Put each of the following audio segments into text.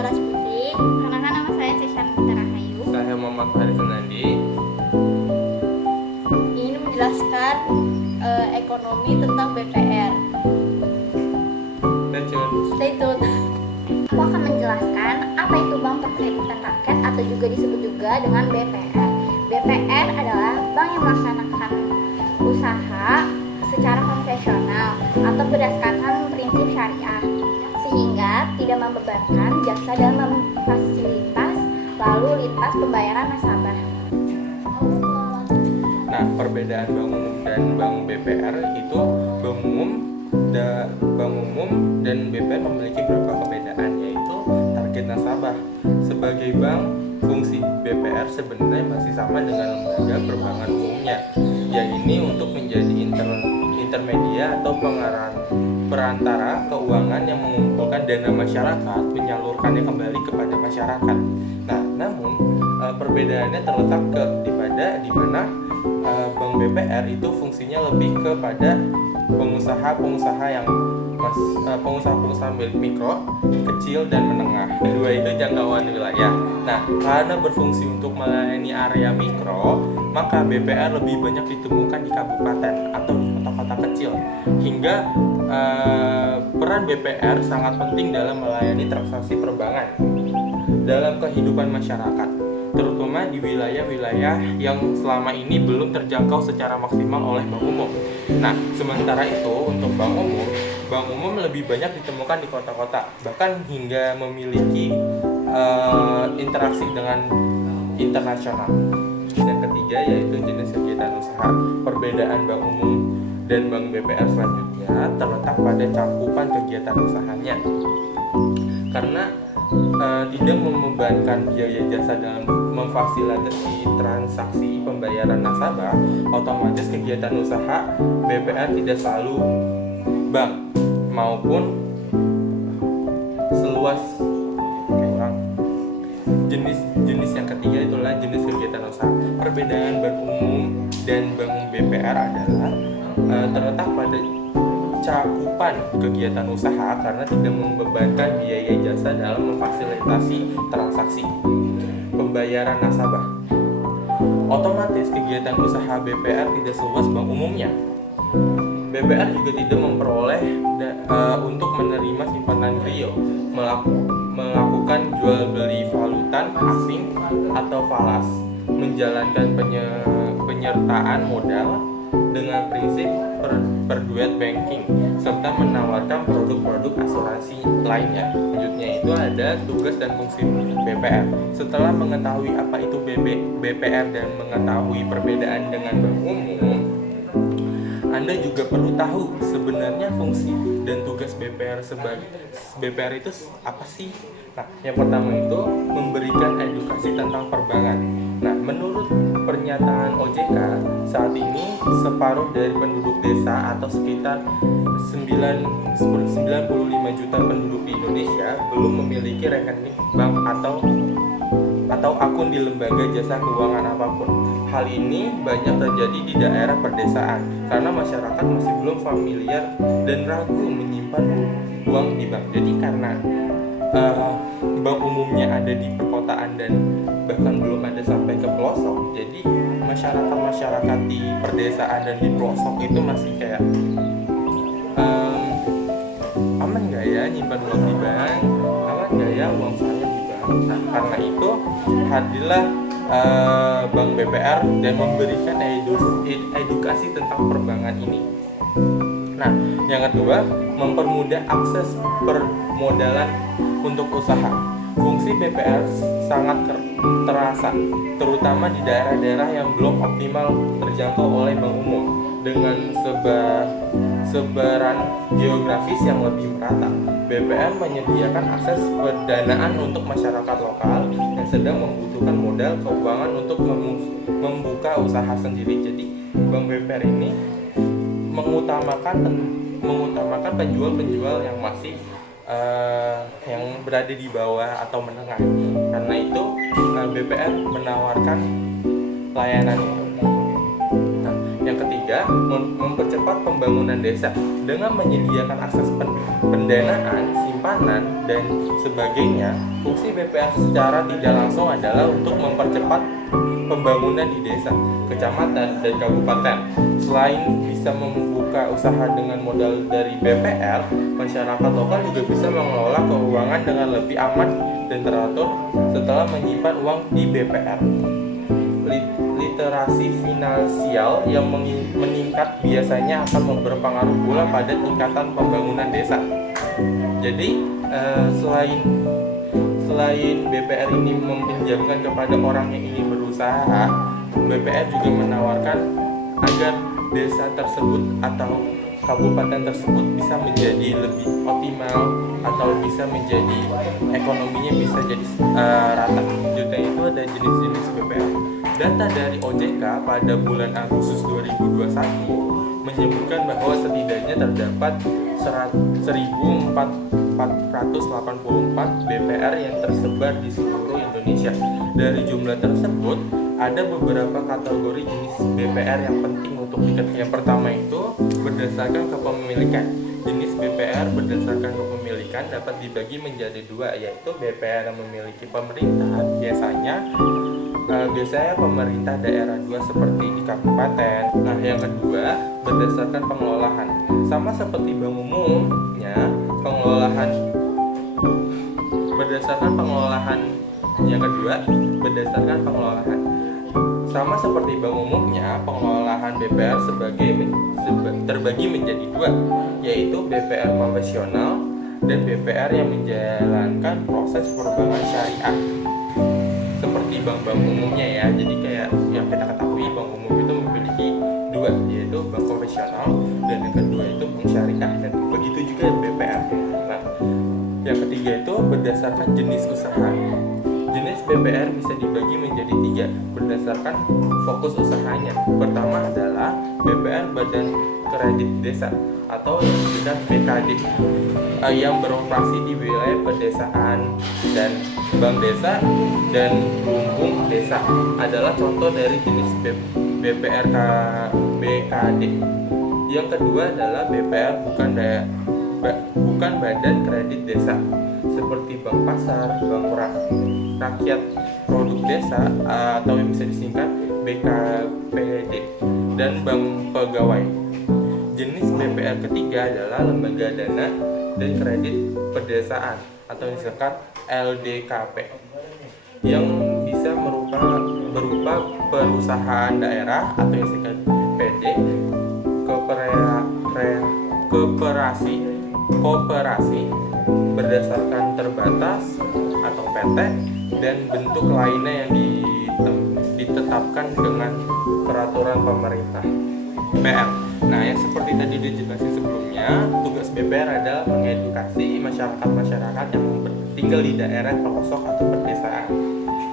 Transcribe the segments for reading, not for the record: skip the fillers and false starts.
Laras Putri. Perkenalkan, nama saya Ceshan Rahayu. Saya Muhammad Faris Nandi. Ingin menjelaskan ekonomi tentang BPR. Stay tuned. Aku akan menjelaskan apa itu Bank Perkreditan Rakyat atau juga disebut juga dengan BPR. BPR adalah bank yang melaksanakan usaha secara konvensional atau berdasarkan prinsip syariah, sehingga tidak membebankan jasa dalam memfasilitas lalu lintas pembayaran nasabah. Nah, perbedaan bank umum dan bank BPR itu bank umum dan BPR memiliki beberapa perbedaan, yaitu target nasabah. Sebagai bank, fungsi BPR sebenarnya masih sama dengan lembaga perbankan umumnya, yaitu untuk menjadi intermedia atau perantara keuangan yang mengumpulkan dana masyarakat, menyalurkannya kembali kepada masyarakat. Nah, namun perbedaannya terletak di mana bank BPR itu fungsinya lebih kepada pengusaha-pengusaha milik mikro, kecil dan menengah. Kedua itu jangkauan wilayah. Nah, karena berfungsi untuk melayani area mikro, maka BPR lebih banyak ditemukan di kabupaten atau di kota-kota kecil. Hingga peran BPR sangat penting dalam melayani transaksi perbankan dalam kehidupan masyarakat, terutama di wilayah-wilayah yang selama ini belum terjangkau secara maksimal oleh bank umum. Nah, sementara itu untuk bank umum lebih banyak ditemukan di kota-kota, bahkan hingga memiliki interaksi dengan internasional. Yang ketiga yaitu jenis kegiatan usaha. Perbedaan bank umum dan bank BPR selanjutnya terletak pada cakupan kegiatan usahanya. Karena tidak membebankan biaya jasa dalam memfasilitasi transaksi pembayaran nasabah, otomatis kegiatan usaha BPR tidak selalu bank maupun seluas jenis yang ketiga itulah jenis kegiatan usaha. Perbedaan bank umum dan bank BPR adalah terletak pada cakupan kegiatan usaha karena tidak membebankan biaya jasa dalam memfasilitasi transaksi pembayaran nasabah. Otomatis kegiatan usaha BPR tidak seluas bank umumnya. BPR juga tidak memperoleh untuk menerima simpanan griyo, melakukan jual beli valuta asing atau falas, menjalankan penyertaan modal dengan prinsip perduet banking, serta menawarkan produk-produk asuransi lainnya. Selanjutnya itu ada tugas dan fungsi BPR. Setelah mengetahui apa itu BPR dan mengetahui perbedaan dengan bank umum, Anda juga perlu tahu sebenarnya fungsi dan tugas BPR itu apa sih? Nah, yang pertama itu memberikan edukasi tentang perbankan. Nah, menurut pernyataan OJK, saat ini separuh dari penduduk desa atau sekitar 95 juta penduduk di Indonesia belum memiliki rekening bank atau akun di lembaga jasa keuangan apapun. Hal ini banyak terjadi di daerah pedesaan karena masyarakat masih belum familiar dan ragu menyimpan uang di bank. Jadi karena bank umumnya ada di perkotaan dan bahkan belum ada sampai ke pelosok, jadi masyarakat di pedesaan dan di pelosok itu masih kayak aman nggak ya nyimpan uang di bank, aman nggak ya uang saya di bank. Nah, karena itu hadirlah Bank BPR dan memberikan edukasi tentang perbankan ini. Nah, yang kedua, mempermudah akses permodalan untuk usaha. Fungsi BPR sangat terasa, terutama di daerah-daerah yang belum optimal terjangkau oleh bank umum. Dengan sebaran geografis yang lebih merata, BPR menyediakan akses pendanaan untuk masyarakat lokal yang sedang membutuhkan modal keuangan untuk membuka usaha sendiri. Jadi, Bank BPR ini mengutamakan penjual-penjual yang masih yang berada di bawah atau menengah. Karena itu BPR menawarkan layanan itu. Nah, yang Yang ketiga, mempercepat pembangunan desa dengan menyediakan akses pendanaan, simpanan, dan sebagainya. Fungsi BPR secara tidak langsung adalah untuk mempercepat pembangunan di desa, kecamatan, dan kabupaten. Selain bisa membuka usaha dengan modal dari BPR, masyarakat lokal juga bisa mengelola keuangan dengan lebih aman dan teratur setelah menyimpan uang di BPR. Literasi finansial yang meningkat biasanya akan berpengaruh pula pada tingkatan pembangunan desa. Jadi selain BPR ini meminjamkan kepada orang yang ingin berusaha, BPR juga menawarkan agar desa tersebut atau kabupaten tersebut bisa menjadi lebih optimal atau bisa menjadi ekonominya bisa jadi rata. Juga itu ada jenis-jenis BPR. Data dari OJK pada bulan Agustus 2021 menyebutkan bahwa setidaknya terdapat 1.484 BPR yang tersebar di seluruh Indonesia. Dari jumlah tersebut, ada beberapa kategori jenis BPR yang penting untuk diketahui. Yang pertama itu berdasarkan kepemilikan. Jenis BPR berdasarkan kepemilikan dapat dibagi menjadi dua, yaitu BPR yang memiliki pemerintah, biasanya pemerintah daerah 2 seperti di kabupaten. Nah, yang kedua berdasarkan pengelolaan. Sama seperti bank umumnya, berdasarkan pengelolaan. Yang kedua berdasarkan pengelolaan. Sama seperti bank umumnya, pengelolaan BPR terbagi menjadi dua, yaitu BPR konvensional dan BPR yang menjalankan proses perbankan syariah. Seperti bank-bank umumnya ya, jadi kayak yang kita ketahui bank umum itu memiliki dua, yaitu bank konvensional dan yang kedua itu bank syariah, dan begitu juga BPR. Nah, yang ketiga itu berdasarkan jenis usaha. Jenis BPR bisa dibagi menjadi tiga berdasarkan fokus usahanya. Pertama adalah BPR Badan Kredit Desa atau yang disingkat BKD, yang beroperasi di wilayah pedesaan, dan bank desa dan lumbung desa adalah contoh dari jenis BPR BKD. Yang kedua adalah BPR bukan badan kredit desa seperti bank pasar, bank rakyat produk desa atau yang bisa disingkat BKPD, dan bank pegawai. Jenis BPR ketiga adalah lembaga dana dan kredit pedesaan atau yang disingkat LDKP, yang bisa berupa perusahaan daerah atau yang disingkat PD, kooperasi berdasarkan terbatas atau PT, dan bentuk lainnya yang ditetapkan dengan peraturan pemerintah. BPR. Nah, yang seperti tadi dijelasin sebelumnya, tugas BPR adalah mengedukasi masyarakat yang tinggal di daerah pelosok atau pedesaan.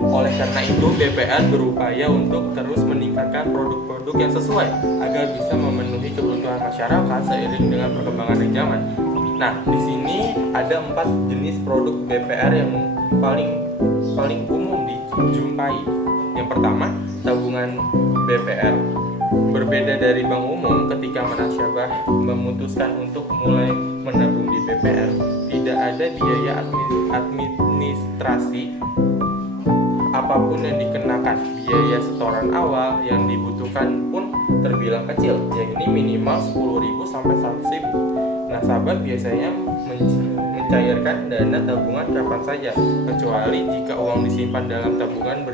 Oleh karena itu, BPR berupaya untuk terus meningkatkan produk-produk yang sesuai agar bisa memenuhi kebutuhan masyarakat seiring dengan perkembangan zaman. Nah, di sini ada 4 jenis produk BPR yang paling umum dijumpai. Yang pertama, tabungan BPR. Berbeda dari bank umum, ketika nasabah memutuskan untuk mulai menabung di BPR, tidak ada biaya administrasi apapun yang dikenakan. Biaya setoran awal yang dibutuhkan pun terbilang kecil, yakni minimal 10.000 sampai 100.000. Nasabah biasanya mencairkan dana tabungan kapan saja, kecuali jika uang disimpan dalam tabungan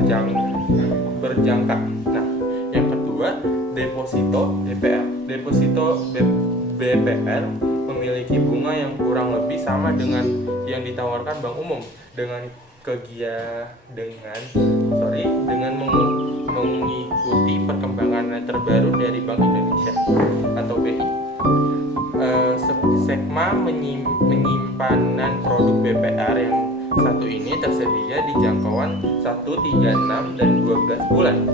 berjangka. Nah, yang kedua, deposito BPR. Deposito BPR memiliki bunga yang kurang lebih sama dengan yang ditawarkan bank umum dengan mengikuti perkembangan terbaru dari Bank Indonesia atau BI. Skema penyimpanan produk BPR yang satu ini tersedia di jangkauan 1, 3, 6, dan 12 bulan.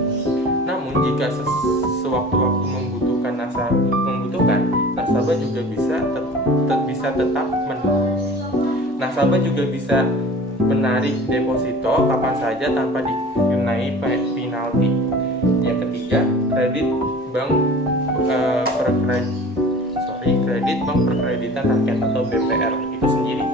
Namun jika sewaktu-waktu nasabah juga bisa menarik deposito kapan saja tanpa dikenai penalti. Yang ketiga, kredit bank kredit bank perkreditan rakyat atau BPR itu sendiri.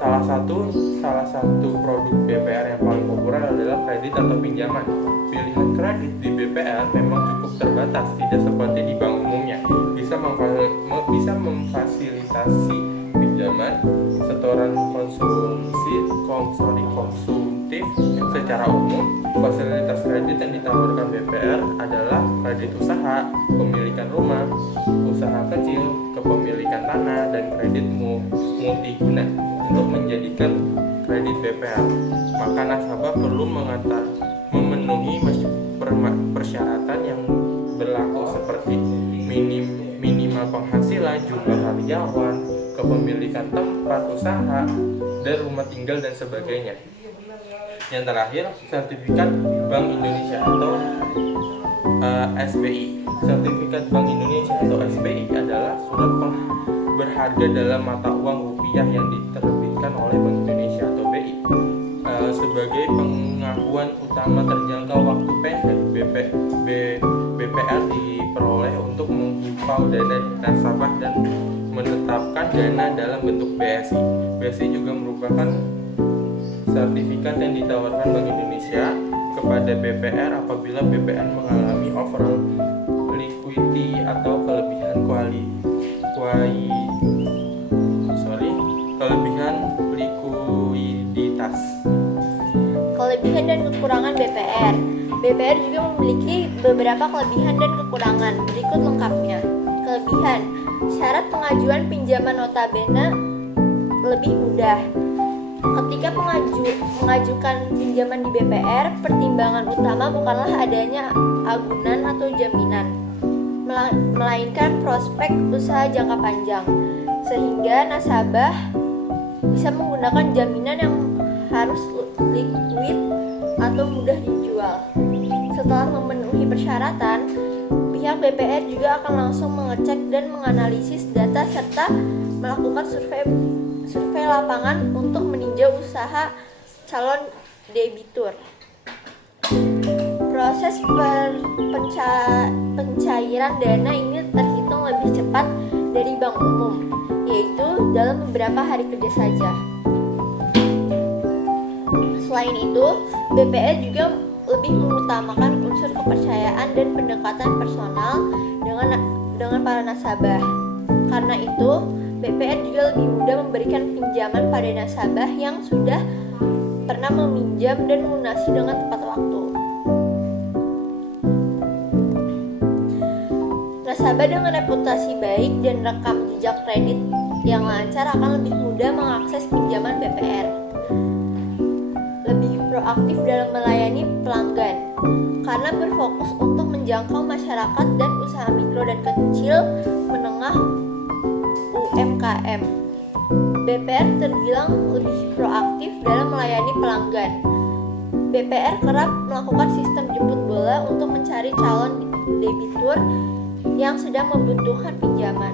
Salah satu produk BPR yang paling populer adalah kredit atau pinjaman. Pilihan kredit di BPR memang cukup terbatas, tidak seperti di bank umumnya. Bisa memfasilitasi pinjaman, setoran konsumtif secara umum. Fasilitas kredit yang ditawarkan BPR adalah kredit usaha, pemilikan rumah, usaha kecil, kepemilikan tanah, dan kredit multiguna. Untuk menjadikan kredit BPR, maka nasabah perlu memenuhi persyaratan yang berlaku seperti minimal penghasilan, jumlah karyawan, kepemilikan tempat usaha, dan rumah tinggal dan sebagainya. Yang terakhir, sertifikat Bank Indonesia atau SBI. Sertifikat Bank Indonesia atau SBI adalah surat berharga dalam mata uang rupiah yang diterbitkan oleh Bank Indonesia atau BI. Sebagai pengakuan utama terjangkau waktu pendek, BPR diperoleh untuk menghimpau dana nasabah dan menetapkan dana dalam bentuk BSI. BSI juga merupakan sertifikat yang ditawarkan Bank Indonesia kepada BPR apabila BPR mengalami overall liquidity atau kelebihan likuiditas. Kelebihan dan kekurangan BPR. BPR juga memiliki beberapa kelebihan dan kekurangan. Berikut lengkapnya. Kelebihan: syarat pengajuan pinjaman notabene lebih mudah. Ketika mengajukan pinjaman di BPR, pertimbangan utama bukanlah adanya agunan atau jaminan, melainkan prospek usaha jangka panjang, sehingga nasabah bisa menggunakan jaminan yang harus liquid atau mudah dijual. Setelah memenuhi persyaratan, pihak BPR juga akan langsung mengecek dan menganalisis data serta melakukan survei lapangan untuk meninjau usaha calon debitur. Proses pencairan dana ini terhitung lebih cepat dari bank umum, yaitu dalam beberapa hari kerja saja. Selain itu, BPR juga lebih mengutamakan unsur kepercayaan dan pendekatan personal dengan para nasabah. Karena itu, BPR juga lebih mudah memberikan pinjaman pada nasabah yang sudah pernah meminjam dan melunasi dengan tepat waktu. Nasabah dengan reputasi baik dan rekam jejak kredit yang lancar akan lebih mudah mengakses pinjaman BPR. Lebih proaktif dalam melayani pelanggan karena berfokus untuk menjangkau masyarakat dan usaha mikro dan kecil menengah UMKM. BPR terbilang lebih proaktif dalam melayani pelanggan. BPR kerap melakukan sistem jemput bola untuk mencari calon debitur yang sedang membutuhkan pinjaman,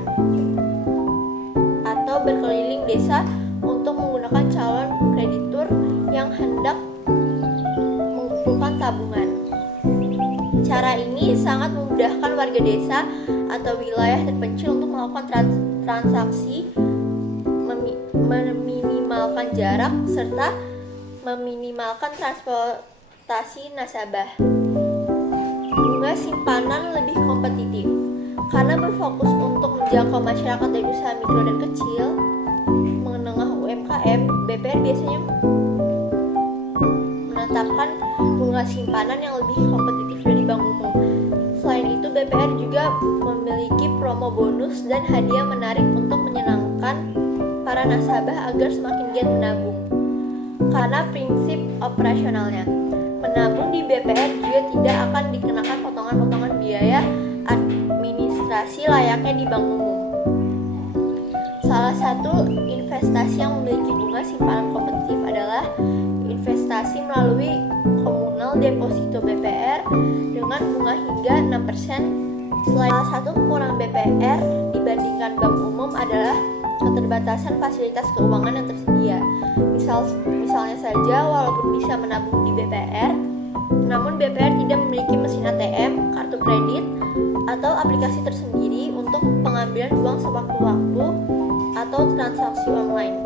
atau berkeliling desa untuk menggunakan calon kreditur yang hendak mengumpulkan tabungan. Cara ini sangat memudahkan warga desa atau wilayah terpencil untuk melakukan transaksi, meminimalkan jarak, serta meminimalkan transportasi nasabah. Bunga simpanan lebih kompetitif karena berfokus untuk menjangkau masyarakat dari usaha mikro dan kecil menengah UMKM. BPR biasanya menetapkan bunga simpanan yang lebih kompetitif dari bank umum. Selain itu, BPR juga memiliki promo bonus dan hadiah menarik untuk menyenangkan para nasabah agar semakin giat menabung. Karena prinsip operasionalnya, menabung di BPR juga tidak akan dikenakan potongan-potongan biaya administrasi layaknya di bank umum. Salah satu investasi yang memiliki bunga simpanan kompetitif adalah investasi melalui komunal deposito BPR dengan bunga hingga 6%. Salah satu kekurangan BPR dibandingkan bank umum adalah keterbatasan fasilitas keuangan yang tersedia. Misalnya saja, walaupun bisa menabung di BPR, namun BPR tidak memiliki mesin ATM, kartu kredit, atau aplikasi tersendiri untuk pengambilan uang sewaktu-waktu atau transaksi online.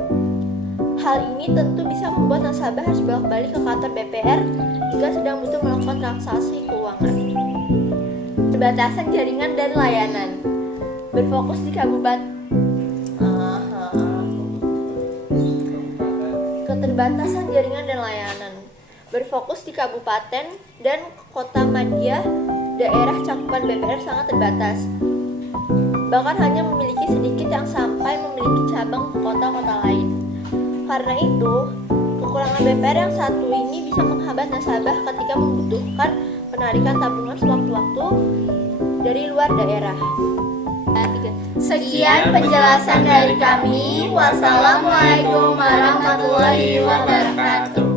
Hal ini tentu bisa membuat nasabah harus bolak-balik ke kantor BPR jika sedang butuh melakukan transaksi keuangan. Keterbatasan jaringan dan layanan. Berfokus di Keterbatasan jaringan dan layanan. Berfokus di kabupaten dan kota madya, daerah cakupan BPR sangat terbatas. Bahkan hanya memiliki sedikit yang sampai memiliki cabang ke kota-kota lain. Karena itu, kekurangan BPR yang satu ini bisa menghambat nasabah ketika membutuhkan penarikan tabungan sewaktu-waktu dari luar daerah. Sekian penjelasan dari kami. Wassalamualaikum warahmatullahi wabarakatuh.